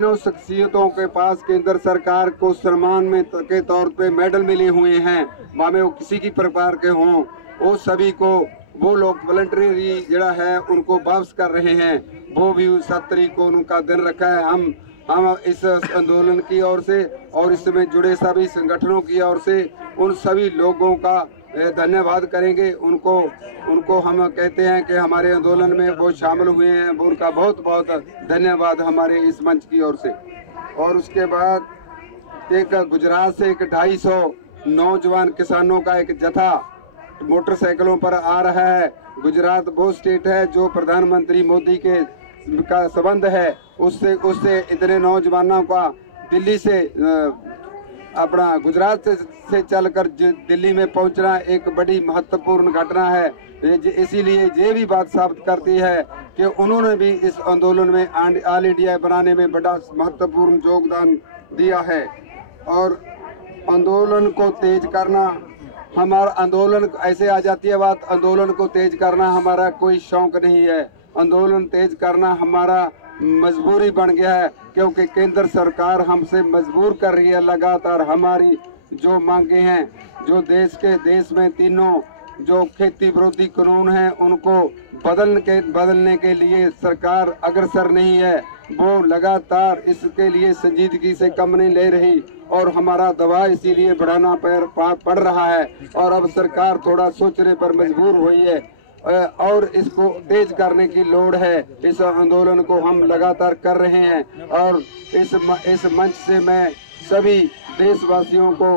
तीनों शख्सियतों के पास केंद्र सरकार को सम्मान में के तौर पे मेडल मिले हुए हैं, भावे वो किसी की प्रकार के हों, वो सभी को वो लोग वॉलंटरी जड़ा है उनको वापस कर रहे हैं। वो भी 7 तारीख को उनका दिन रखा है। हम इस आंदोलन की ओर से और इसमें जुड़े सभी संगठनों की ओर से उन सभी लोगों का धन्यवाद करेंगे। उनको हम कहते हैं कि हमारे आंदोलन में वो शामिल हुए हैं, वो उनका बहुत बहुत धन्यवाद हमारे इस मंच की ओर से। और उसके बाद एक गुजरात से 250 नौजवान किसानों का एक जत्था मोटरसाइकिलों पर आ रहा है। गुजरात वो स्टेट है जो प्रधानमंत्री मोदी का संबंध है, उससे इतने नौजवानों का दिल्ली से अपना गुजरात से चलकर दिल्ली में पहुंचना एक बड़ी महत्वपूर्ण घटना है। इसीलिए ये भी बात साबित करती है कि उन्होंने भी इस आंदोलन में ऑल इंडिया बनाने में बड़ा महत्वपूर्ण योगदान दिया है। और आंदोलन को तेज करना, हमारा आंदोलन ऐसे आ जाती है बात, आंदोलन को तेज करना हमारा कोई शौक नहीं है। आंदोलन तेज करना हमारा मजबूरी बन गया है, क्योंकि केंद्र सरकार हमसे मजबूर कर रही है लगातार। हमारी जो मांगे हैं, जो देश में तीनों जो खेती विरोधी कानून हैं उनको बदलने के लिए सरकार अग्रसर नहीं है। वो लगातार इसके लिए संजीदगी से कम नहीं ले रही और हमारा दबाव इसीलिए बढ़ाना पड़ रहा है। और अब सरकार थोड़ा सोचने पर मजबूर हुई है और इसको तेज करने की लोड़ है। इस आंदोलन को हम लगातार कर रहे हैं और इस मंच से मैं सभी देशवासियों को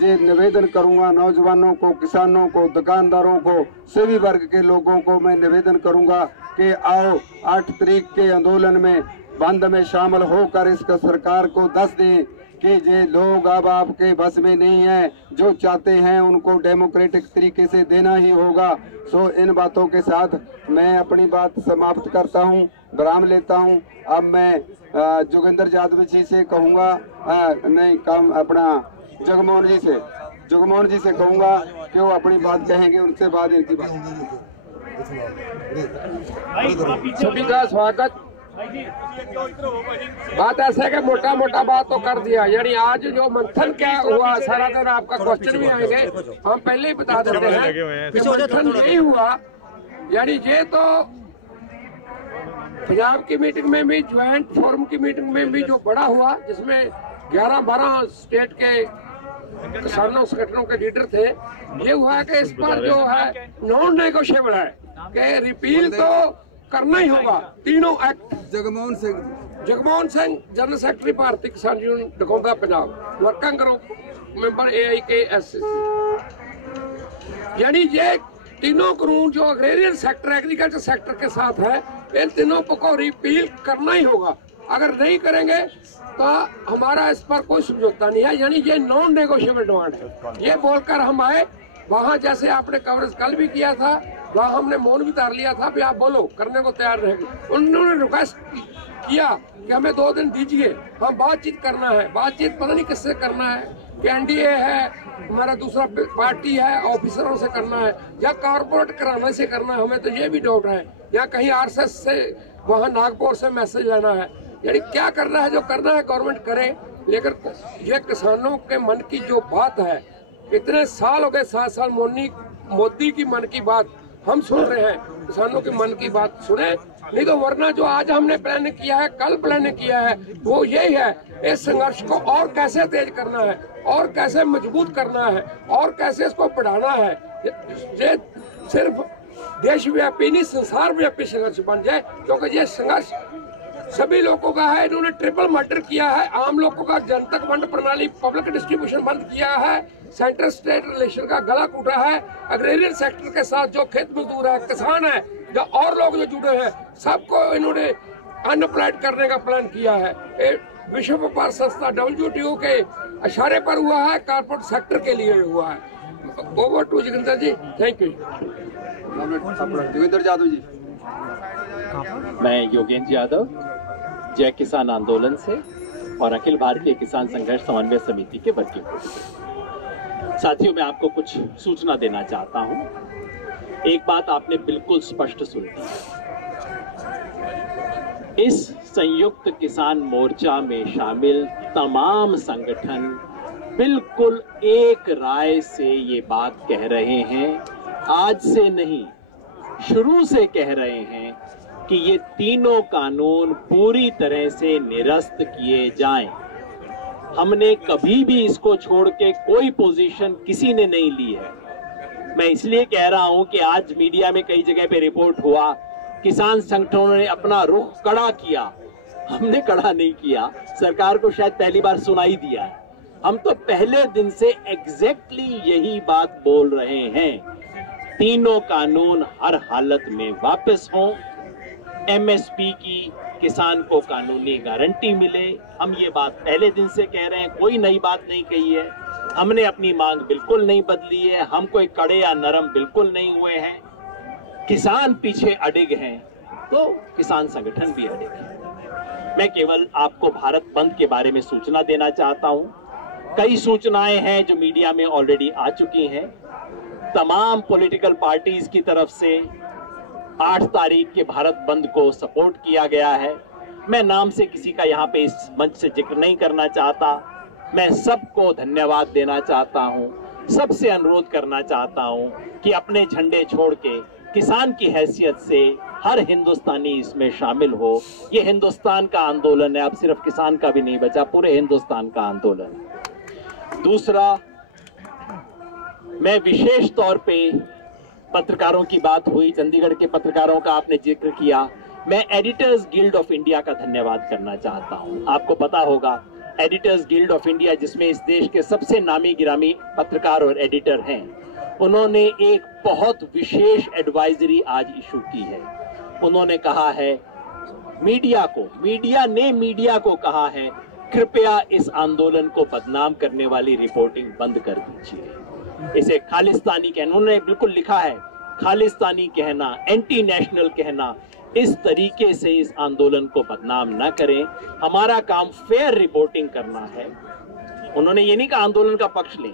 ये निवेदन करूंगा, नौजवानों को, किसानों को, दुकानदारों को, सभी वर्ग के लोगों को मैं निवेदन करूंगा कि आओ 8 तारीख के आंदोलन में बंद में शामिल होकर इसका सरकार को दस दें कि ये लोग अब आपके बस में नहीं है। जो चाहते हैं उनको डेमोक्रेटिक तरीके से देना ही होगा। सो इन बातों के साथ मैं अपनी बात समाप्त करता हूं, विराम लेता हूं। अब मैं जोगिंदर यादव जी से कहूँगा, नहीं काम अपना जगमोहन जी से कहूँगा कि वो अपनी बात कहेंगे, उनसे बाद इनकी बात। सभी का स्वागत। बात ऐसा है कि मोटा मोटा बात तो कर दिया, यानी आज जो मंथन क्या हुआ सारा दिन आपका क्वेश्चन भी आएंगे, हम पहले ही बता देते हैं कि मंथन नहीं हुआ। यानी ये तो पंजाब की मीटिंग में भी, ज्वाइंट फोरम की मीटिंग में भी जो बड़ा हुआ, जिसमें 11-12 स्टेट के किसानों संगठनों के लीडर थे, ये हुआ है कि इस पर जो है नॉन नेगोशिएबल है कि रिपील तो करना ही होगा। तीनों act. Jagmohan Singh general secretary भारतीय किसान union Dakaunda Punjab, working group member AIKS। यानी ये तीनों कानून जो एग्रेरियन सेक्टर, एग्रीकल्चर सेक्टर के साथ है, इन तीनों को रिपील करना ही होगा। अगर नहीं करेंगे तो हमारा इस पर कोई समझौता नहीं है। यानी ये नॉन नेगोशिएबल डिमांड है। ये बोलकर हम आए वहाँ, जैसे आपने कवरेज कल भी किया था, वहाँ हमने मौन भी तार लिया था भी आप बोलो, करने को तैयार रहेंगे। उन्होंने रिक्वेस्ट किया कि हमें 2 दिन दीजिए, हम बातचीत करना है। बातचीत पता नहीं किससे करना है, कि NDA है, हमारा दूसरा पार्टी है, ऑफिसरों से करना है या कारपोरेट कराने से करना है, हमें तो ये भी डाउट है। या कहीं RSS से वहाँ नागपुर से मैसेज लाना है। यानी क्या करना है, जो करना है गवर्नमेंट करे। लेकिन ये किसानों के मन की जो बात है, इतने साल हो गए, 7 साल मोदी की मन की बात हम सुन रहे हैं, किसानों के मन की बात सुने। नहीं तो वरना जो आज हमने प्लान किया है, कल प्लान किया है, वो यही है, इस संघर्ष को और कैसे तेज करना है, और कैसे मजबूत करना है, और कैसे इसको बढ़ाना है। ये सिर्फ देशव्यापी नहीं, संसार व्यापी संघर्ष बन जाए, क्योंकि ये संघर्ष सभी लोगों का है। इन्होंने ट्रिपल मर्डर किया है, आम लोगों का जनतक वंड प्रणाली, पब्लिक डिस्ट्रीब्यूशन बंद किया है, सेंट्रल स्टेट रिलेशन का गला कूटा है, एग्रेरियन सेक्टर के साथ जो खेत मजदूर है, किसान है, जो और लोग जो जुड़े हैं, सबको इन्होंने अनएम्प्लॉयड करने का प्लान किया है। विश्व व्यापार संस्था WTO के इशारे पर हुआ है, कारपोरेट सेक्टर के लिए हुआ है। Over to Jogindar ji, thank you. Jogindar Yadav ji. मैं योगेंद्र यादव, जय किसान आंदोलन से और अखिल भारतीय किसान संघर्ष समन्वय समिति के वर्किंग ग्रुप। साथियों, मैं आपको कुछ सूचना देना चाहता हूं। एक बात आपने बिल्कुल स्पष्ट सुन ली, इस संयुक्त किसान मोर्चा में शामिल तमाम संगठन बिल्कुल एक राय से ये बात कह रहे हैं, आज से नहीं शुरू से कह रहे हैं कि ये तीनों कानून पूरी तरह से निरस्त किए जाएं। हमने कभी भी इसको छोड़ के कोई पोजीशन किसी ने नहीं ली है। मैं इसलिए कह रहा हूं कि आज मीडिया में कई जगह पे रिपोर्ट हुआ, किसान संगठनों ने अपना रुख कड़ा किया। हमने कड़ा नहीं किया, सरकार को शायद पहली बार सुनाई दिया है। हम तो पहले दिन से एग्जैक्टली यही बात बोल रहे हैं, तीनों कानून हर हालत में वापस हों, एमएसपी की किसान को कानूनी गारंटी मिले। हम ये बात पहले दिन से कह रहे हैं, कोई नई बात नहीं कही है। हमने अपनी मांग बिल्कुल नहीं बदली है, हम कोई कड़े या नरम बिल्कुल नहीं हुए हैं। किसान पीछे अडिग हैं तो किसान संगठन भी अडिग हैं। मैं केवल आपको भारत बंद के बारे में सूचना देना चाहता हूं। कई सूचनाएं हैं जो मीडिया में ऑलरेडी आ चुकी हैं। तमाम पॉलिटिकल पार्टीज की तरफ से 8 तारीख के भारत बंद को सपोर्ट किया गया है। मैं नाम से किसी का यहाँ पे इस मंच से जिक्र नहीं करना चाहता। मैं सबको धन्यवाद देना चाहता हूँ, सबसे अनुरोध करना चाहता हूँ कि अपने झंडे छोड़ के किसान की हैसियत से हर हिंदुस्तानी इसमें शामिल हो। ये हिंदुस्तान का आंदोलन है, अब सिर्फ किसान का भी नहीं बचा, पूरे हिंदुस्तान का आंदोलन है। दूसरा, मैं विशेष तौर पे पत्रकारों की बात हुई, चंडीगढ़ के पत्रकारों का आपने जिक्र किया, मैं एडिटर्स गिल्ड ऑफ इंडिया का धन्यवाद करना चाहता हूं। आपको पता होगा एडिटर्स गिल्ड ऑफ इंडिया, जिसमें इस देश के सबसे नामी गिरामी पत्रकार और एडिटर हैं, उन्होंने एक बहुत विशेष एडवाइजरी आज इशू की है। उन्होंने कहा है मीडिया को कहा है, कृपया इस आंदोलन को बदनाम करने वाली रिपोर्टिंग बंद कर दीजिए। इसे खालिस्तानी कहना, उन्होंने बिल्कुल लिखा है, खालिस्तानी कहना, एंटी नेशनल कहना, इस तरीके से इस आंदोलन को बदनाम ना करें। हमारा काम फेयर रिपोर्टिंग करना है। उन्होंने ये नहीं कहा आंदोलन का पक्ष लें,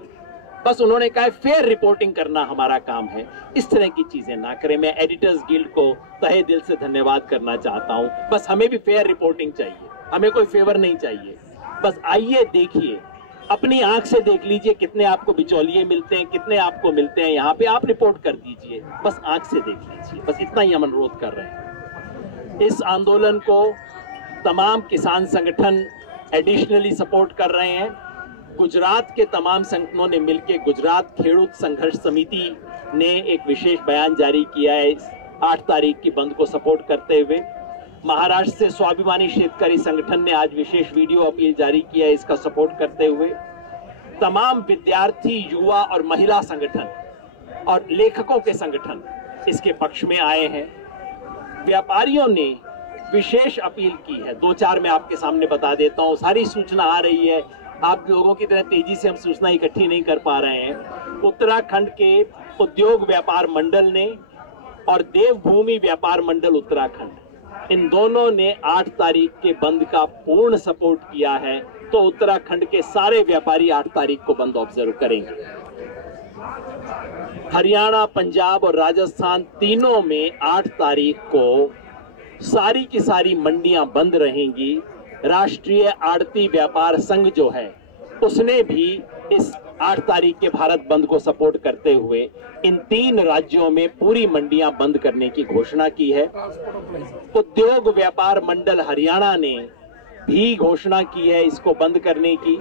बस उन्होंने कहा फेयर रिपोर्टिंग करना हमारा काम है। इस तरह की चीजें ना करें। मैं एडिटर्स गिल्ड को तहे दिल से धन्यवाद करना चाहता हूं। बस हमें भी फेयर रिपोर्टिंग चाहिए, हमें कोई फेवर नहीं चाहिए। बस आइए देखिए, अपनी आंख से देख लीजिए कितने आपको बिचौलिए मिलते हैं, कितने आपको मिलते हैं, यहाँ पे आप रिपोर्ट कर दीजिए, बस आंख से देख लीजिए। बस इतना ही हम अनुरोध कर रहे हैं। इस आंदोलन को तमाम किसान संगठन एडिशनली सपोर्ट कर रहे हैं। गुजरात के तमाम संगठनों ने मिलकर गुजरात खेडूत संघर्ष समिति ने एक विशेष बयान जारी किया है 8 तारीख की बंद को सपोर्ट करते हुए। महाराष्ट्र से स्वाभिमानी शेतकरी संगठन ने आज विशेष वीडियो अपील जारी किया है इसका सपोर्ट करते हुए। तमाम विद्यार्थी, युवा और महिला संगठन और लेखकों के संगठन इसके पक्ष में आए हैं। व्यापारियों ने विशेष अपील की है, 2-4 मैं आपके सामने बता देता हूँ। सारी सूचना आ रही है, आप लोगों की तरह तेजी से हम सूचना इकट्ठी नहीं कर पा रहे हैं। उत्तराखंड के उद्योग व्यापार मंडल ने और देवभूमि व्यापार मंडल उत्तराखंड, इन दोनों ने 8 तारीख के बंद का पूर्ण सपोर्ट किया है। तो उत्तराखंड के सारे व्यापारी 8 तारीख को बंद ऑब्जर्व करेंगे। हरियाणा, पंजाब और राजस्थान तीनों में 8 तारीख को सारी की सारी मंडियां बंद रहेंगी। राष्ट्रीय आड़ती व्यापार संघ जो है उसने भी इस 8 तारीख के भारत बंद को सपोर्ट करते हुए इन 3 राज्यों में पूरी मंडियां बंद करने की घोषणा की है। उद्योग व्यापार मंडल हरियाणा ने भी घोषणा की है इसको बंद करने की।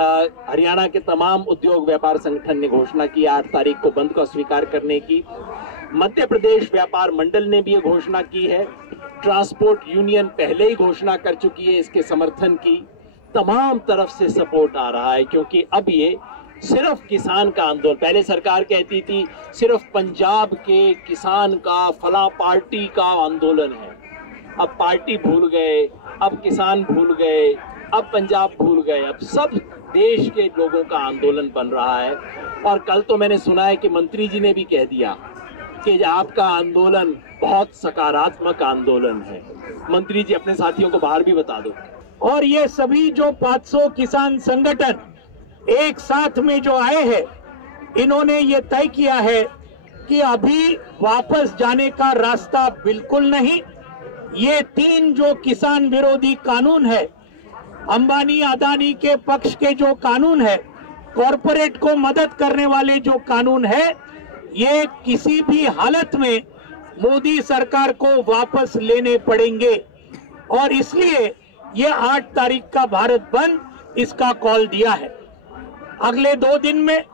हरियाणा के तमाम उद्योग व्यापार संगठन ने घोषणा की 8 तारीख को बंद को स्वीकार करने की। मध्य प्रदेश व्यापार मंडल ने भी ये घोषणा की है। ट्रांसपोर्ट यूनियन पहले ही घोषणा कर चुकी है इसके समर्थन की। तमाम तरफ से सपोर्ट आ रहा है क्योंकि अब ये सिर्फ किसान का आंदोलन, पहले सरकार कहती थी सिर्फ पंजाब के किसान का, फला पार्टी का आंदोलन है। अब पार्टी भूल गए, अब किसान भूल गए, अब पंजाब भूल गए, अब सब देश के लोगों का आंदोलन बन रहा है। और कल तो मैंने सुना है कि मंत्री जी ने भी कह दिया कि आपका आंदोलन बहुत सकारात्मक आंदोलन है। मंत्री जी अपने साथियों को बाहर भी बता दो। और ये सभी जो 500 किसान संगठन एक साथ में जो आए हैं, इन्होंने ये तय किया है कि अभी वापस जाने का रास्ता बिल्कुल नहीं। ये 3 जो किसान विरोधी कानून है, अंबानी अदानी के पक्ष के जो कानून है, कॉरपोरेट को मदद करने वाले जो कानून है, ये किसी भी हालत में मोदी सरकार को वापस लेने पड़ेंगे। और इसलिए ये 8 तारीख का भारत बंद इसका कॉल दिया है। अगले 2 दिन में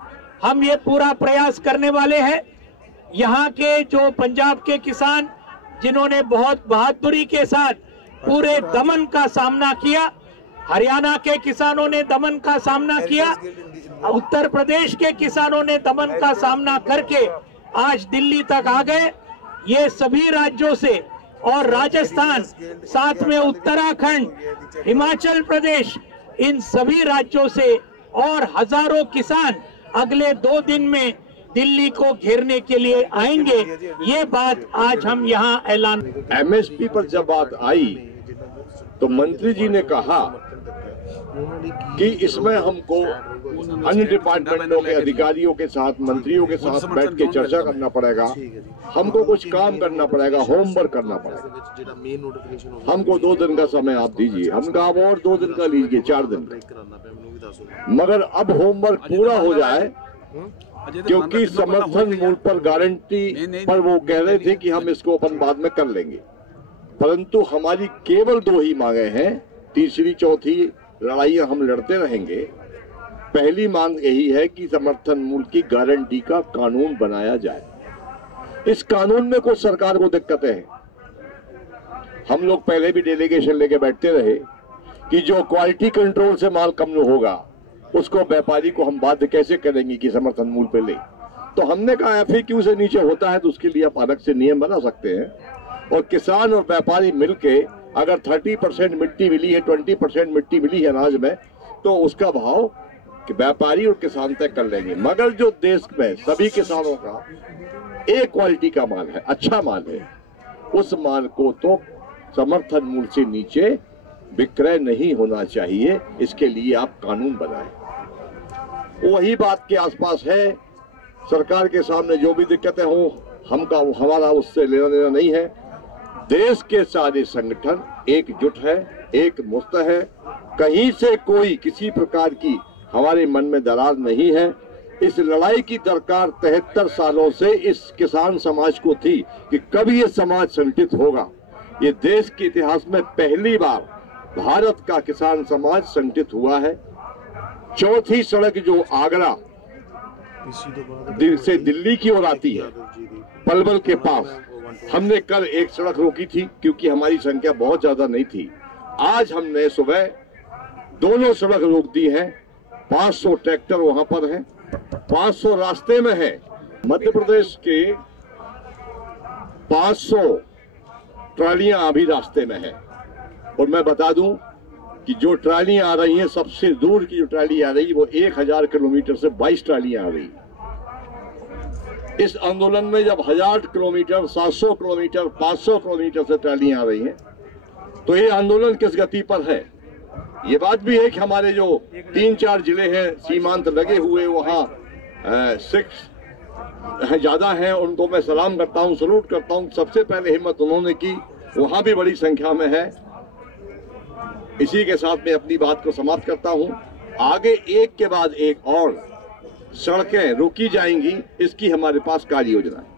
हम ये पूरा प्रयास करने वाले हैं। यहाँ के जो पंजाब के किसान जिन्होंने बहुत बहादुरी के साथ पूरे दमन का सामना किया, हरियाणा के किसानों ने दमन का सामना किया, उत्तर प्रदेश के किसानों ने दमन का सामना करके आज दिल्ली तक आ गए। ये सभी राज्यों से और राजस्थान, साथ में उत्तराखंड, हिमाचल प्रदेश, इन सभी राज्यों से और हजारों किसान अगले 2 दिन में दिल्ली को घेरने के लिए आएंगे। ये बात आज हम यहाँ ऐलान। एमएसपी पर जब बात आई तो मंत्री जी ने कहा कि इसमें हमको अन्य डिपार्टमेंटों के अधिकारियों के साथ, मंत्रियों के साथ बैठ के चर्चा करना पड़ेगा, हमको कुछ काम करना पड़ेगा, होमवर्क करना पड़ेगा, हमको 2 दिन का समय आप दीजिए। हम कहा और 2 दिन का लीजिए, 4 दिन का, मगर अब होमवर्क पूरा हो जाए, क्योंकि समर्थन मूल्य पर गारंटी पर वो कह रहे थे कि हम इसको अपन बाद में कर लेंगे, परंतु हमारी केवल 2 ही मांगे हैं। तीसरी चौथी लड़ाइयां हम लड़ते रहेंगे। पहली मांग यही है कि समर्थन मूल्य की गारंटी का कानून बनाया जाए। इस कानून में कुछ सरकार को दिक्कतें हैं। हम लोग पहले भी डेलीगेशन लेके बैठते रहे कि जो क्वालिटी कंट्रोल से माल कम होगा उसको व्यापारी को हम बाध्य कैसे करेंगे कि समर्थन मूल्य पे ले। तो हमने कहा FAQ से नीचे होता है तो उसके लिए आप अलग से नियम बना सकते हैं, और किसान और व्यापारी मिलके अगर 30% मिट्टी मिली है, 20% मिट्टी मिली है अनाज में, तो उसका भाव व्यापारी और किसान तय कर लेंगे। मगर जो देश में सभी किसानों का एक क्वालिटी का माल है, अच्छा माल है, उस माल को तो समर्थन मूल्य से नीचे विक्रय नहीं होना चाहिए। इसके लिए आप कानून बनाएं। वही बात के आसपास है। सरकार के सामने जो भी दिक्कतें हो, हमारा उससे लेना देना नहीं है। देश के सारे संगठन एकजुट है, एक मुस्त है। कहीं से कोई किसी प्रकार की हमारे मन में दरार नहीं है। इस लड़ाई की दरकार 73 सालों से इस किसान समाज को थी कि कब ये समाज संगठित होगा। ये देश के इतिहास में पहली बार भारत का किसान समाज संगठित हुआ है। चौथी सड़क जो आगरा से दिल्ली की ओर आती है, पलवल के पास, हमने कल एक सड़क रोकी थी क्योंकि हमारी संख्या बहुत ज्यादा नहीं थी। आज हमने सुबह दोनों सड़क रोक दी है। 500 ट्रैक्टर वहां पर है, 500 रास्ते में है। मध्य प्रदेश के 500 ट्रालियां अभी रास्ते में है। और मैं बता दूं कि जो ट्रालियां आ रही हैं, सबसे दूर की जो ट्राली आ रही है वो 1000 किलोमीटर से 22 ट्रालियां आ रही है। इस आंदोलन में जब 1000 किलोमीटर, 700 किलोमीटर, 500 किलोमीटर से ट्रालियां आ रही हैं, तो ये आंदोलन किस गति पर है। ये बात भी है कि हमारे जो 3-4 जिले हैं सीमांत लगे हुए, वहाँ सिख ज्यादा हैं, उनको मैं सलाम करता हूँ, सलूट करता हूँ। सबसे पहले हिम्मत उन्होंने की, वहां भी बड़ी संख्या में है। इसी के साथ मैं अपनी बात को समाप्त करता हूँ। आगे एक के बाद एक और सड़कें रोकी जाएंगी, इसकी हमारे पास कार्य योजना है।